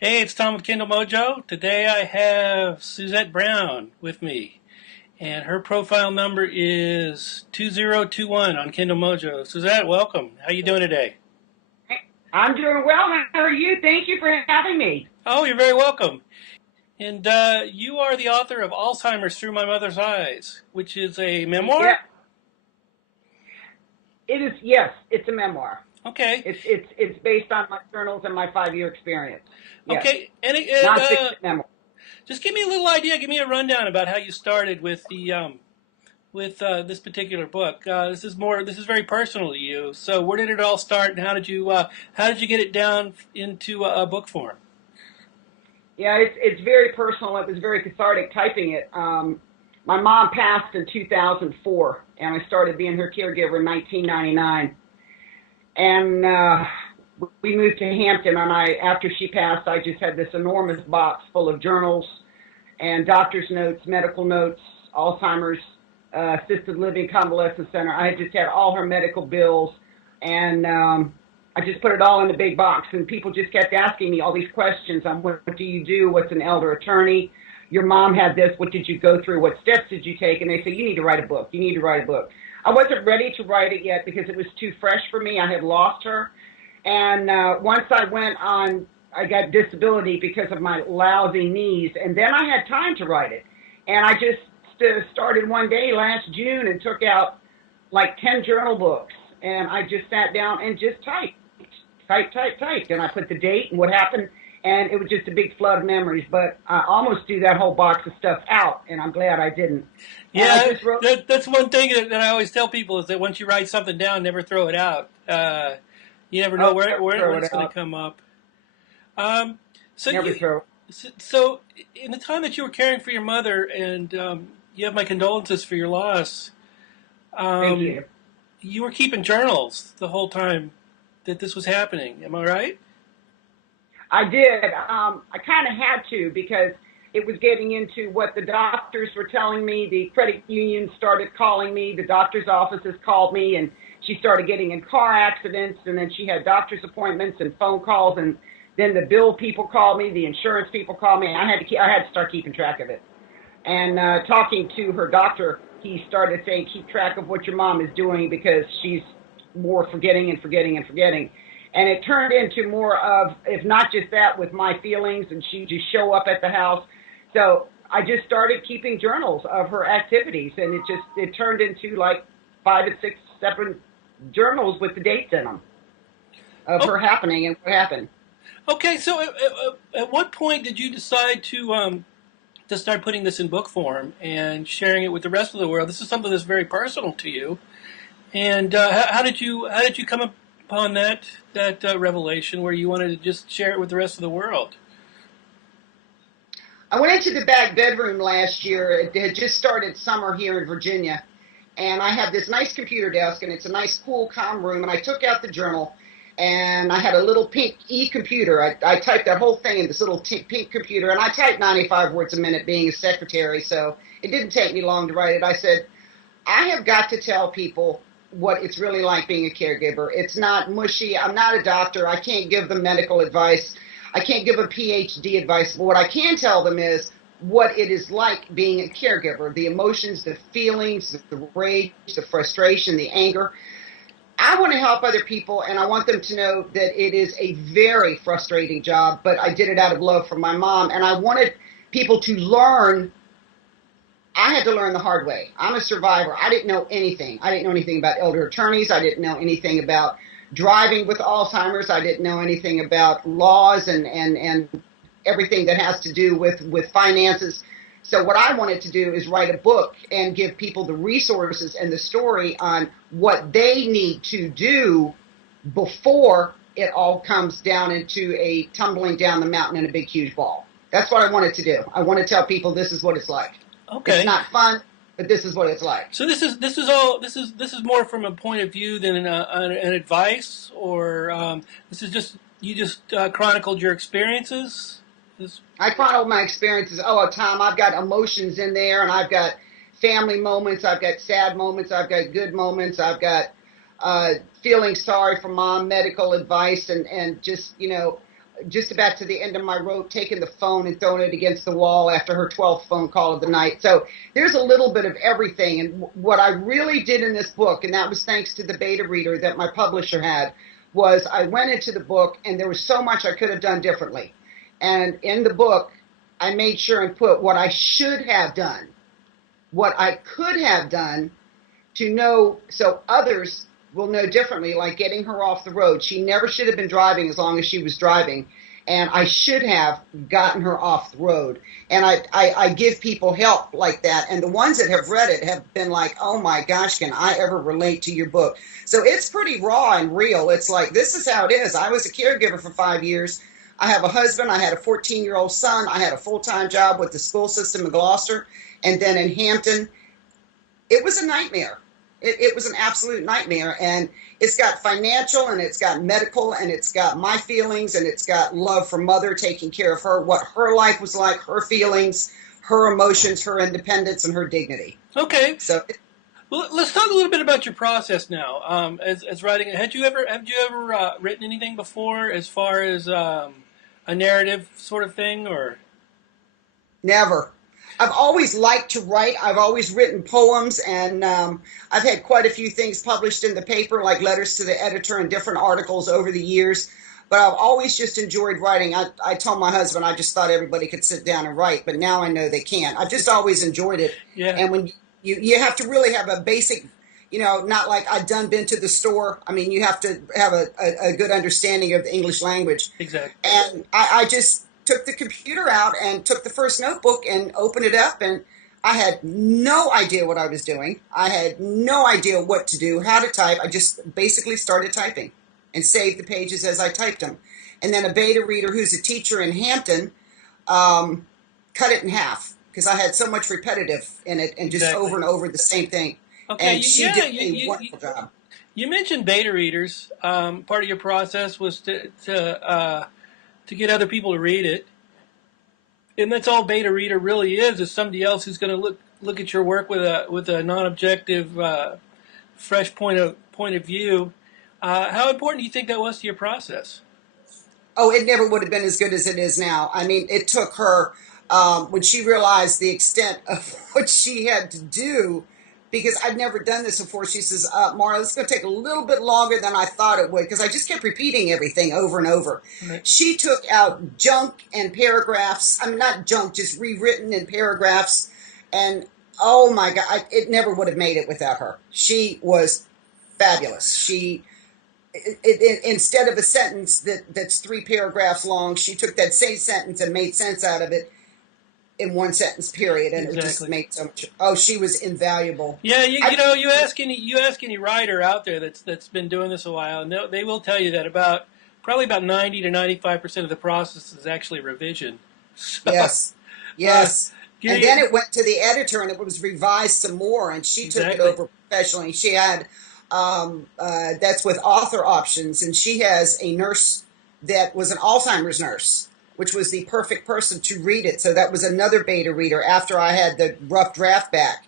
Hey, it's Tom with Kindle Mojo. Today I have Suzette Brown with me, and her profile number is 2021 on Kindle Mojo. Suzette, welcome. How you doing today? I'm doing well. How are you? Thank you for having me. Oh, you're very welcome. And you are the author of Alzheimer's Through My Mother's Eyes, which is a Yeah, memoir? it is. Yes, it's a memoir. Okay. It's based on my journals and my 5 year experience. Yes, Okay. And nonfiction memoir. just give me a little idea, give me a rundown about how you started with this particular book. This is very personal to you. So where did it all start, and how did you get it down into a book form? Yeah, it's very personal. It was very cathartic typing it. My mom passed in 2004, and I started being her caregiver in 1999. And we moved to Hampton, and after she passed, I just had this enormous box full of journals and doctor's notes, medical notes, Alzheimer's, assisted living, convalescent center. I just had all her medical bills, and I just put it all in the big box. And people just kept asking me all these questions on what do you do? What's an elder attorney? Your mom had this. What did you go through? What steps did you take? And they said, you need to write a book. You need to write a book. I wasn't ready to write it yet because it was too fresh for me. I had lost her. And once I got disability because of my lousy knees, and then I had time to write it. And I just started one day last June and took out like 10 journal books, and I just sat down and just typed. And I put the date and what happened, and it was just a big flood of memories. But I almost threw that whole box of stuff out, and I'm glad I didn't. And I Yeah, just wrote. that's one thing that I always tell people is that once you write something down, never throw it out. You never know Oh, never where throw it it's going to out. come up. Um, so Never you throw. so in the time that you were caring for your mother, and you have my condolences for your loss. Thank Um, you. you were keeping journals the whole time that this was happening. Am I right? I did. I kind of had to because it was getting into what the doctors were telling me. The credit union started calling me. The doctor's offices called me, and she started getting in car accidents. And then she had doctor's appointments and phone calls. And then the bill people called me. The insurance people called me. I had to start keeping track of it. And talking to her doctor, he started saying, keep track of what your mom is doing because she's more forgetting and forgetting and forgetting. And it turned into more of, if not just that, with my feelings, and she'd just show up at the house. So I just started keeping journals of her activities, and it turned into like 5 or 6 separate journals with the dates in them of Oh, her happening and what happened. okay. So at what point did you decide to start putting this in book form and sharing it with the rest of the world? This is something that's very personal to you. And how did you come upon that revelation where you wanted to just share it with the rest of the world? I went into the back bedroom last year. It had just started summer here in Virginia, and I have this nice computer desk, and it's a nice, cool, calm room. And I took out the journal, and I had a little pink e-computer. I typed that whole thing in this little pink computer, and I typed 95 words a minute being a secretary, so it didn't take me long to write it. I said, I have got to tell people what it's really like being a caregiver. It's not mushy. I'm not a doctor. I can't give them medical advice. I can't give a PhD advice. But what I can tell them is what it is like being a caregiver, the emotions, the feelings, the rage, the frustration, the anger. I want to help other people, and I want them to know that it is a very frustrating job, but I did it out of love for my mom, and I wanted people to learn. I had to learn the hard way. I'm a survivor. I didn't know anything. I didn't know anything about elder attorneys. I didn't know anything about driving with Alzheimer's. I didn't know anything about laws and everything that has to do with finances. So what I wanted to do is write a book and give people the resources and the story on what they need to do before it all comes down into a tumbling down the mountain in a big, huge ball. That's what I wanted to do. I want to tell people this is what it's like. It's Okay. not fun, but this is what it's like. So this is more from a point of view than an advice, or this is just you just chronicled your experiences. This, I chronicled my experiences. Oh, Tom, I've got emotions in there, and I've got family moments. I've got sad moments. I've got good moments. I've got feeling sorry for mom, medical advice, and just, just about to the end of my rope, taking the phone and throwing it against the wall after her 12th phone call of the night. So there's a little bit of everything. And what I really did in this book, and that was thanks to the beta reader that my publisher had, was I went into the book and there was so much I could have done differently. And in the book, I made sure and put what I should have done, what I could have done to know so others will know differently, like getting her off the road. She never should have been driving as long as she was driving, and I should have gotten her off the road. And I give people help like that, and the ones that have read it have been like, oh my gosh, can I ever relate to your book? So it's pretty raw and real. It's like, this is how it is. I was a caregiver for 5 years. I have a husband. I had a 14-year-old son. I had a full-time job with the school system in Gloucester, and then in Hampton. It was a nightmare. It was an absolute nightmare, and it's got financial, and it's got medical, and it's got my feelings, and it's got love for Mother, taking care of her, what her life was like, her feelings, her emotions, her independence, and her dignity. Okay. So, well, let's talk a little bit about your process now. As writing, have you ever written anything before, as far as a narrative sort of thing, or? never. I've always liked to write. I've always written poems, and I've had quite a few things published in the paper, like letters to the editor and different articles over the years. But I've always just enjoyed writing. I told my husband I just thought everybody could sit down and write, but now I know they can't. I've just always enjoyed it. Yeah. And when you have to really have a basic, not like I've been to the store. I mean, you have to have a good understanding of the English language. Exactly. And I just took the computer out and took the first notebook and opened it up, and I had no idea what I was doing. I had no idea what to do, how to type. I just basically started typing and saved the pages as I typed them. And then a beta reader who's a teacher in Hampton cut it in half because I had so much repetitive in it and just over and over the same thing. Okay, and she did a wonderful job. You mentioned beta readers. Part of your process was to get other people to read it, and that's all beta reader really is somebody else who's going to look at your work with a non-objective, fresh point of view. How important do you think that was to your process? Oh, it never would have been as good as it is now. I mean, it took her, when she realized the extent of what she had to do, because I'd never done this before. She says, Mara, this is going to take a little bit longer than I thought it would, because I just kept repeating everything over and over. Right. She took out junk and paragraphs. I mean, not junk, just rewritten in paragraphs. And, oh, my God, it never would have made it without her. She was fabulous. Instead of a sentence that's 3 paragraphs long, she took that same sentence and made sense out of it in 1 sentence period, and It just made so much. Oh, she was invaluable. Yeah, you ask any writer out there that's been doing this a while, and they will tell you that probably about 90 to 95% of the process is actually revision. So, yes. And then it went to the editor, and it was revised some more, and she took it over professionally. She had that's with author options, and she has a nurse that was an Alzheimer's nurse, which was the perfect person to read it. So that was another beta reader after I had the rough draft back.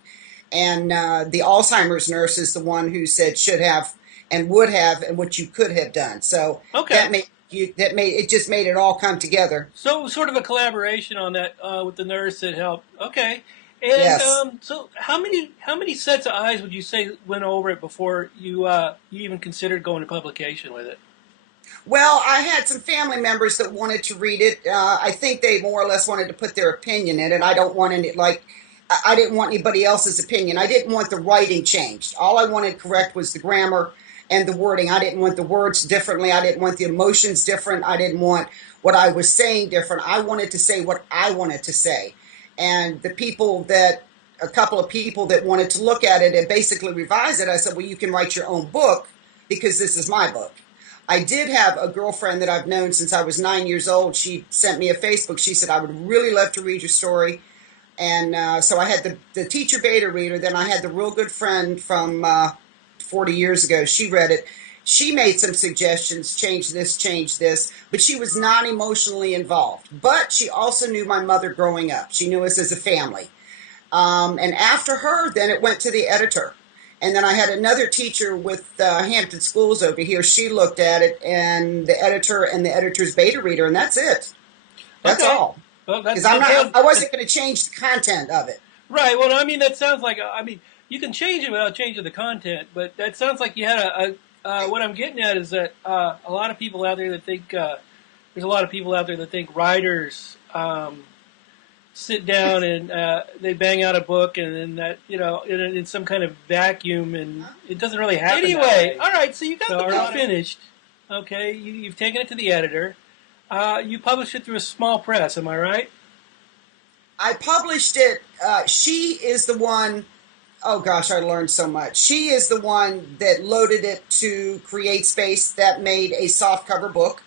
And the Alzheimer's nurse is the one who said should have and would have and what you could have done. So it just made it all come together. So sort of a collaboration on that with the nurse that helped. Okay. And yes. So how many sets of eyes would you say went over it before you even considered going to publication with it? Well, I had some family members that wanted to read it. I think they more or less wanted to put their opinion in it. I didn't want anybody else's opinion. I didn't want the writing changed. All I wanted correct was the grammar and the wording. I didn't want the words differently. I didn't want the emotions different. I didn't want what I was saying different. I wanted to say what I wanted to say. And a couple of people that wanted to look at it and basically revise it, I said, well, you can write your own book because this is my book. I did have a girlfriend that I've known since I was 9 years old. She sent me a Facebook. She said, I would really love to read your story. And so I had the teacher beta reader. Then I had the real good friend from 40 years ago. She read it. She made some suggestions, change this, but she was not emotionally involved. But she also knew my mother growing up. She knew us as a family. And after her, then it went to the editor. And then I had another teacher with Hampton Schools over here. She looked at it, and the editor and the editor's beta reader, and that's it. That's Okay. all. Well, Because that sounds I wasn't going to change the content of it. right. Well, I mean, that sounds like you can change it without changing the content, but that sounds like you had what I'm getting at is that a lot of people out there that think there's a lot of people out there that think writers sit down and they bang out a book and then that in some kind of vacuum, and it doesn't really happen. Anyway, all right. So you got the book finished. Okay, you've taken it to the editor. You published it through a small press. Am I right? I published it. She is the one. Oh gosh, I learned so much. She is the one that loaded it to CreateSpace that made a softcover book.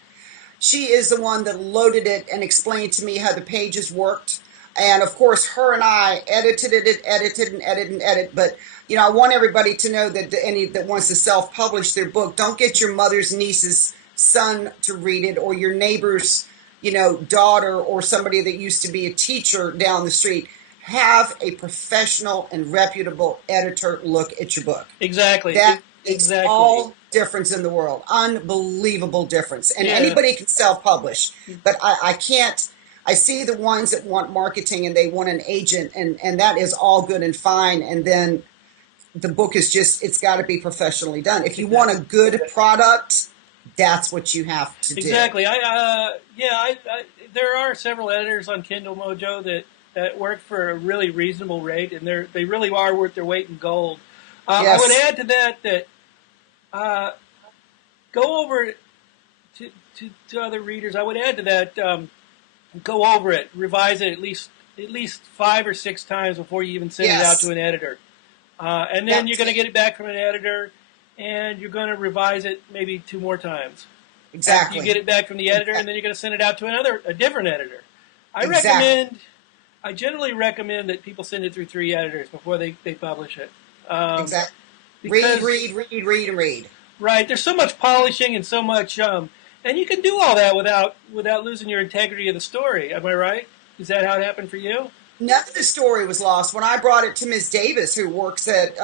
She is the one that loaded it and explained to me how the pages worked. And of course, her and I edited and edit. But I want everybody to know that any that wants to self-publish their book, don't get your mother's niece's son to read it, or your neighbor's, daughter, or somebody that used to be a teacher down the street. Have a professional and reputable editor look at your book. Exactly. That makes all difference in the world. Unbelievable difference. And anybody can self-publish, but I can't. I see the ones that want marketing and they want an agent, and that is all good and fine. And then the book is it's got to be professionally done. If you want a good product, that's what you have to do. Exactly. There are several editors on Kindle Mojo that work for a really reasonable rate, and they really are worth their weight in gold. Yes. I would add to that go over to other readers. I would add to that go over it, revise it at least 5 or 6 times before you even send it out to an editor, and then you're going to get it back from an editor, and you're going to revise it maybe 2 more times. Exactly. You get it back from the editor, and then you're going to send it out to a different editor. I generally recommend that people send it through 3 editors before they publish it. Exactly. Because, read. Right. There's so much polishing and so much, and you can do all that without losing your integrity of the story. Am I right? Is that how it happened for you? None of the story was lost. When I brought it to Ms. Davis, who works at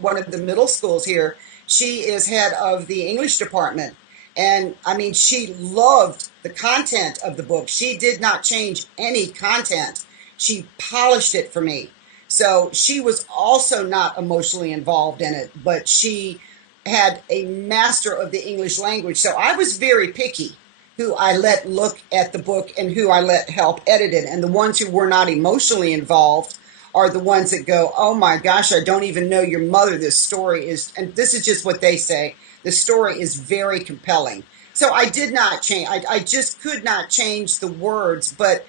one of the middle schools here, she is head of the English department. And, she loved the content of the book. She did not change any content. She polished it for me. So she was also not emotionally involved in it, but she had a master of the English language. So I was very picky who I let look at the book and who I let help edit it. And the ones who were not emotionally involved are the ones that go, oh my gosh, I don't even know your mother. This story is, and this is just what they say, the story is very compelling. So I did not change. I just could not change the words, but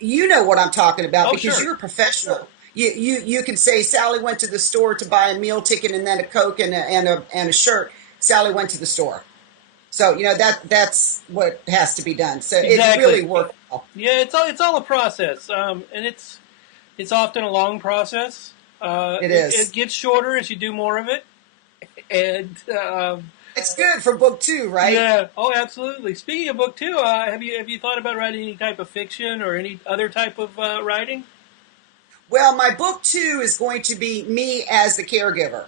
you know what I'm talking about because you're a professional. You can say Sally went to the store to buy a meal ticket and then a Coke and a shirt. Sally went to the store. So that's what has to be done. So exactly. It really worked well. Yeah, it's all a process, and it's often a long process. It is. It gets shorter as you do more of it, and it's good for book 2, right? Yeah. Oh, absolutely. Speaking of book 2, have you thought about writing any type of fiction or any other type of writing? Well, my book 2 is going to be me as the caregiver.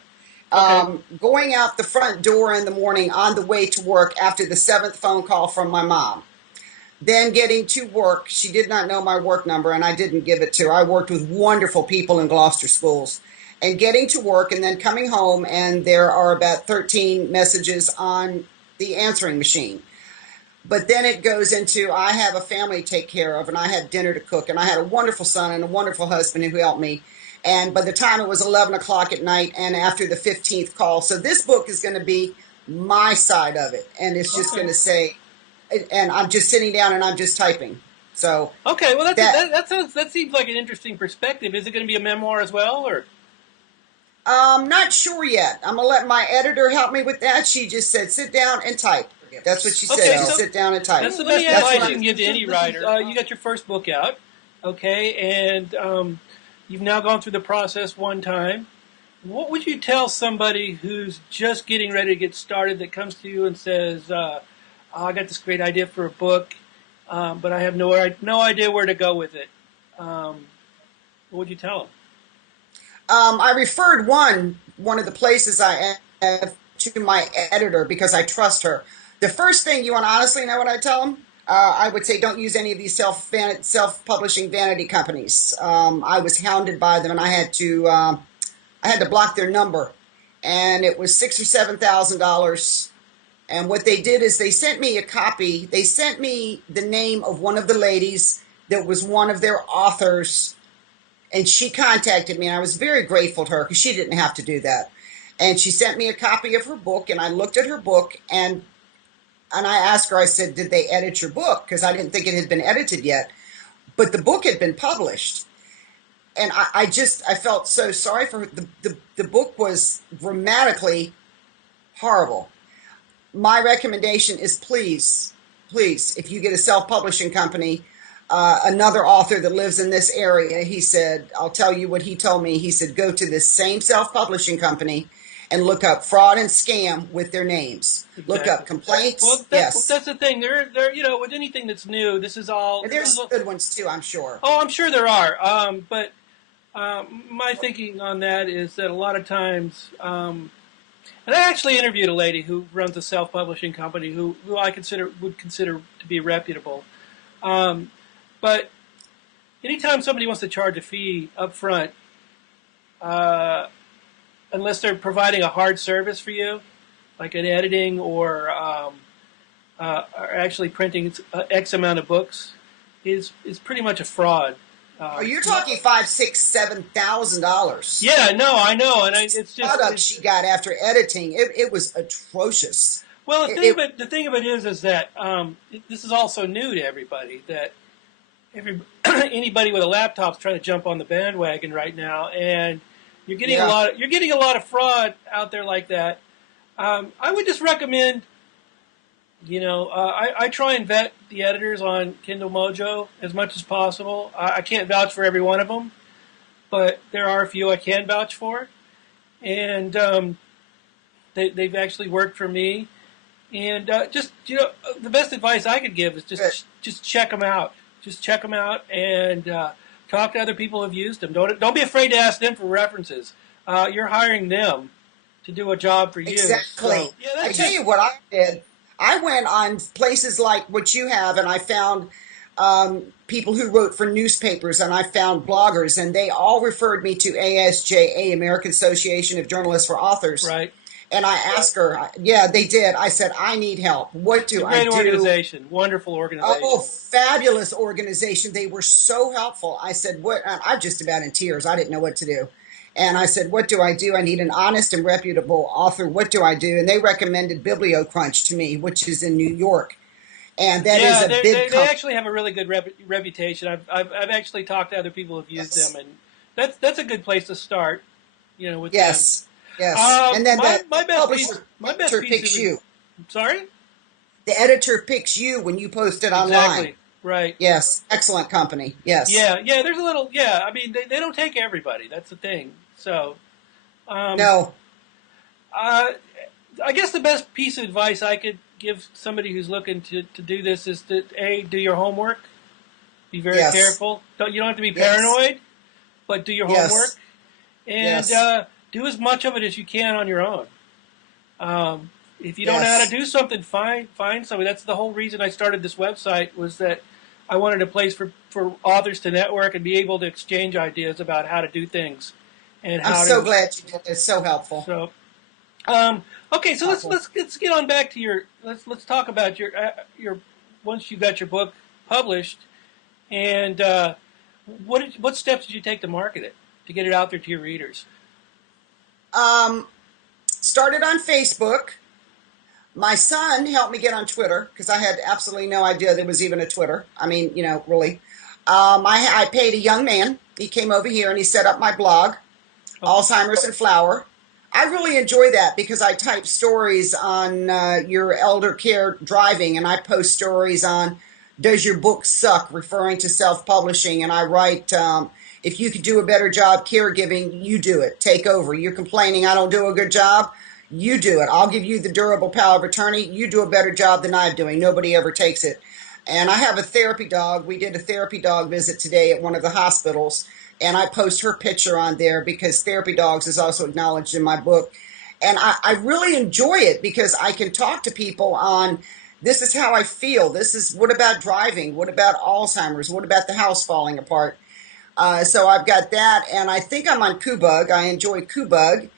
Okay. Going out the front door in the morning on the way to work after the 7th phone call from my mom. Then getting to work. She did not know my work number, and I didn't give it to her. I worked with wonderful people in Gloucester schools. And getting to work and then coming home, and there are about 13 messages on the answering machine. But then it goes into, I have a family to take care of, and I had dinner to cook, and I had a wonderful son and a wonderful husband who helped me. And by the time it was 11 o'clock at night and after the 15th call, so this book is going to be my side of it. And it's just going to say, and I'm just sitting down and I'm just typing. So okay, well that seems like an interesting perspective. Is it going to be a memoir as well, or? Not sure yet. I'm going to let my editor help me with that. She just said, sit down and type. That's what she said. Okay, so sit down and type. That's the best advice you can give to any writer. You got your first book out, okay, and you've now gone through the process one time. What would you tell somebody who's just getting ready to get started that comes to you and says, I got this great idea for a book, but I have no idea where to go with it? What would you tell them? I referred one of the places I have to my editor because I trust her. The first thing you want to honestly know what I tell them, I would say don't use any of these self publishing vanity companies. I was hounded by them, and I had to block their number, and it was $6,000 or $7,000. And what they did is they sent me a copy. They sent me the name of one of the ladies that was one of their authors, and she contacted me, and I was very grateful to her because she didn't have to do that. And she sent me a copy of her book, and I looked at her book, and I asked her, I said, did they edit your book? Because I didn't think it had been edited yet. But the book had been published. And I felt so sorry for her. The book was grammatically horrible. My recommendation is please, please, if you get a self-publishing company, another author that lives in this area, he said, I'll tell you what he told me. He said, go to this same self-publishing company and look up fraud and scam with their names. Exactly. Look up complaints. Well, that's the thing. There, with anything that's new, this is all. And there's good ones too, I'm sure. Oh, I'm sure there are. But my thinking on that is that a lot of times, and I actually interviewed a lady who runs a self-publishing company who I would consider to be reputable. But anytime somebody wants to charge a fee up front, unless they're providing a hard service for you, like an editing or actually printing X amount of books, is pretty much a fraud. You're talking $5,000, $6,000, $7,000. Yeah, no, I know, and it's just product she got after editing. It was atrocious. Well, the thing of it is that this is also new to everybody. That anybody with a laptop's trying to jump on the bandwagon right now, and you're getting a lot of fraud out there like that. I would just recommend, I try and vet the editors on Kindle Mojo as much as possible. I can't vouch for every one of them, but there are a few I can vouch for, and they've actually worked for me. And the best advice I could give is just check them out. Just check them out and talk to other people who've used them. Don't be afraid to ask them for references. You're hiring them to do a job for you. Exactly. So, I tell you what I did. I went on places like what you have, and I found people who wrote for newspapers, and I found bloggers, and they all referred me to ASJA, American Association of Journalists for Authors. Right. And I asked her, yeah, they did. I said, I need help. What do I do? Great organization, wonderful organization. Oh, fabulous organization. They were so helpful. I said, what? I'm just about in tears. I didn't know what to do. And I said, what do I do? I need an honest and reputable author. What do I do? And they recommended BiblioCrunch to me, which is in New York. And that is a big they actually have a really good reputation. I've actually talked to other people who've used them, and that's a good place to start. With them. Yes. And then my best piece picks you. Sorry? The editor picks you when you post it online. Exactly. Right. Yes. Excellent company. Yes. Yeah. There's a little. Yeah. I mean, they don't take everybody. That's the thing. So. No. I guess the best piece of advice I could give somebody who's looking to do this is to do your homework. Be very careful. You don't have to be paranoid, but do your homework. And do as much of it as you can on your own. If you don't know how to do something, find somebody. That's the whole reason I started this website, was that I wanted a place for authors to network and be able to exchange ideas about how to do things. And how I'm so glad you did. It's so helpful. So, okay, so let's get on back to let's talk about your once you got your book published, and what steps did you take to market it, to get it out there to your readers? Started on Facebook. My son helped me get on Twitter because I had absolutely no idea there was even a Twitter. I mean, really. I paid a young man. He came over here and he set up my blog, Alzheimer's and Flower. I really enjoy that because I type stories on your elder care driving, and I post stories on does your book suck, referring to self-publishing, and I write if you could do a better job caregiving, you do it. Take over. You're complaining I don't do a good job. You do it. I'll give you the durable power of attorney. You do a better job than I'm doing. Nobody ever takes it. And I have a therapy dog. We did a therapy dog visit today at one of the hospitals, and I post her picture on there because therapy dogs is also acknowledged in my book. And I really enjoy it because I can talk to people on this is how I feel. This is what about driving? What about Alzheimer's? What about the house falling apart? So I've got that, and I think I'm on Kubug. I enjoy Kubug,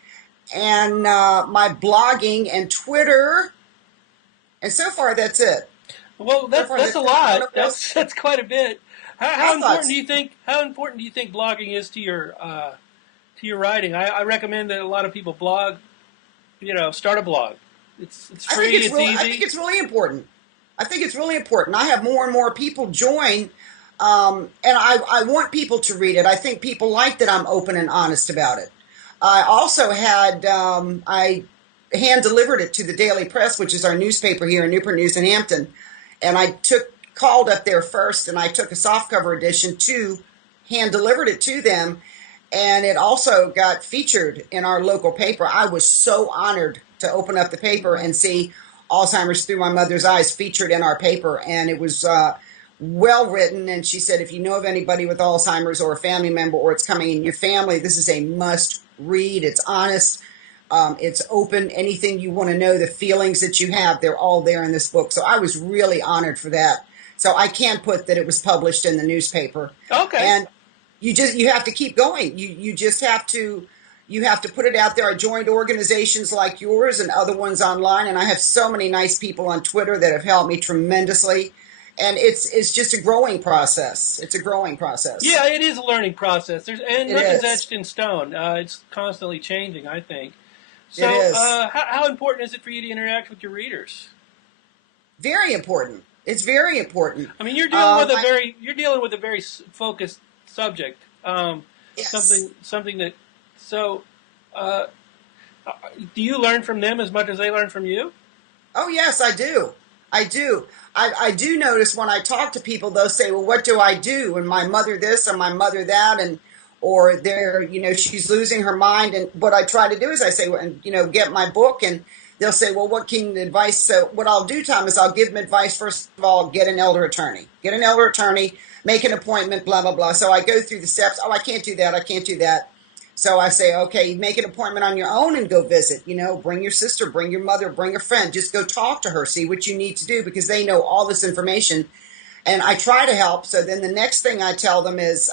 and my blogging and Twitter, and so far that's it. Well, So far that's a that's it. I don't know lot. what else. That's quite a bit. How I thought important do you think? How important do you think blogging is to your writing? I recommend that a lot of people blog. Start a blog. It's I free. think it's It's really, I easy. think it's really important. I think it's really important. I have more and more people join, and I want people to read it. I think people like that I'm open and honest about it. I also had I hand delivered it to the Daily Press, which is our newspaper here in Newport News and Hampton, and I called up there first, and I took a softcover edition to hand delivered it to them, and it also got featured in our local paper. I was so honored to open up the paper and see Alzheimer's Through My Mother's Eyes featured in our paper, and it was well written. And she said, if you know of anybody with Alzheimer's or a family member or it's coming in your family, this is a must read. It's honest. It's open. Anything you want to know, the feelings that you have, they're all there in this book. So I was really honored for that. So I can't put that it was published in the newspaper. Okay. And you have to keep going. You just have to put it out there. I joined organizations like yours and other ones online, and I have so many nice people on Twitter that have helped me tremendously. And it's just a growing process. It's a growing process. Yeah, it is a learning process. And It nothing's is. etched in stone. It's constantly changing, I think. It So, is. how important is it for you to interact with your readers? Very important. It's very important. I mean, you're dealing with I, a very focused subject. yes. Something that. So, uh, do you learn from them as much as they learn from you? Oh, yes, I do. I do. I do notice when I talk to people, they'll say, well, what do I do? And my mother this and my mother that, and or they're, she's losing her mind. And what I try to do is I say, well, and, get my book, and they'll say, well, what can advice? So what I'll do, Tom, is I'll give them advice. First of all, get an elder attorney. Get an elder attorney, make an appointment, blah, blah, blah. So I go through the steps. Oh, I can't do that. I can't do that. So I say, okay, make an appointment on your own and go visit. Bring your sister, bring your mother, bring a friend. Just go talk to her, see what you need to do because they know all this information. And I try to help. So then the next thing I tell them is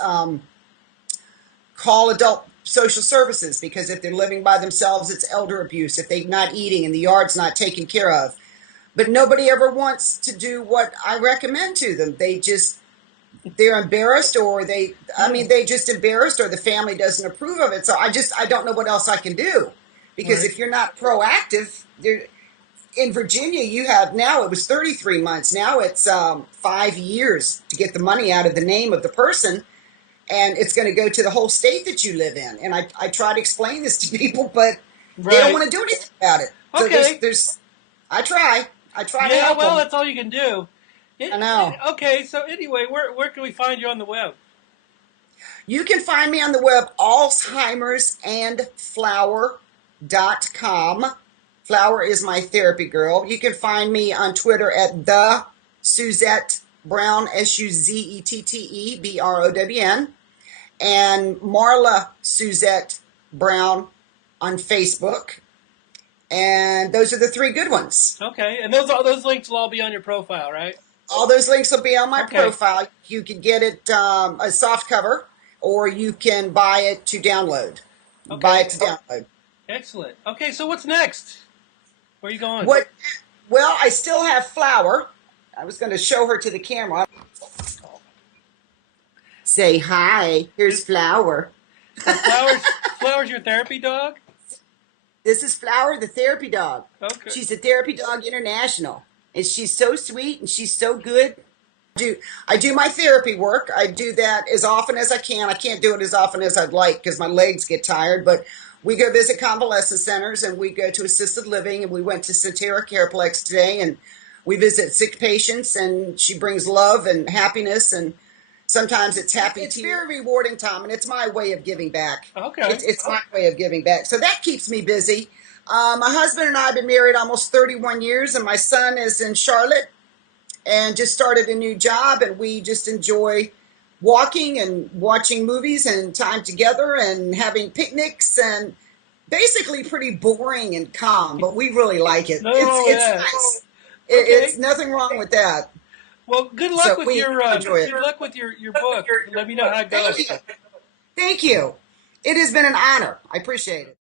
call adult social services because if they're living by themselves, it's elder abuse. If they're not eating and the yard's not taken care of. But nobody ever wants to do what I recommend to them. They're embarrassed or they just embarrassed or the family doesn't approve of it. So I don't know what else I can do because Right. if you're not proactive, in Virginia, you have now it was 33 months. Now it's 5 years to get the money out of the name of the person. And it's going to go to the whole state that you live in. And I try to explain this to people, but they don't Right. want to do anything about it. So Okay. I try to Yeah. help Well, them. that's all you can do. I know. Okay. So anyway, where can we find you on the web? You can find me on the web, alzheimersandflower.com. Flower is my therapy girl. You can find me on Twitter at the Suzette Brown, SUZETTE and Marla Suzette Brown on Facebook. And those are the three good ones. Okay. And those links will all be on your profile, right? All those links will be on my Okay. profile. You can get it a soft cover, or you can buy it to download. Okay. Buy it to download. Excellent. Okay. So what's next? Where are you going? What? Well, I still have Flower. I was going to show her to the camera. Say hi. Here's Flower. So Flower's your therapy dog? This is Flower, the therapy dog. Okay. She's a therapy dog international, and she's so sweet and she's so good. I do my therapy work. I do that as often as I can. I can't do it as often as I'd like because my legs get tired, but we go visit convalescent centers and we go to assisted living, and we went to Centera Careplex today, and we visit sick patients, and she brings love and happiness, and sometimes it's happy. It's very rewarding, Tom, and it's my way of giving back. Okay. It's my way of giving back. So that keeps me busy. My husband and I have been married almost 31 years, and my son is in Charlotte. and just started a new job, and we just enjoy walking and watching movies and time together and having picnics, and basically pretty boring and calm, but we really like it. Nothing wrong with It's that. nice. Okay. It's nothing wrong with that. Well, good luck So with we your enjoy it. good luck with your book. Let me know how it Thank goes. you. Thank you. It has been an honor. I appreciate it.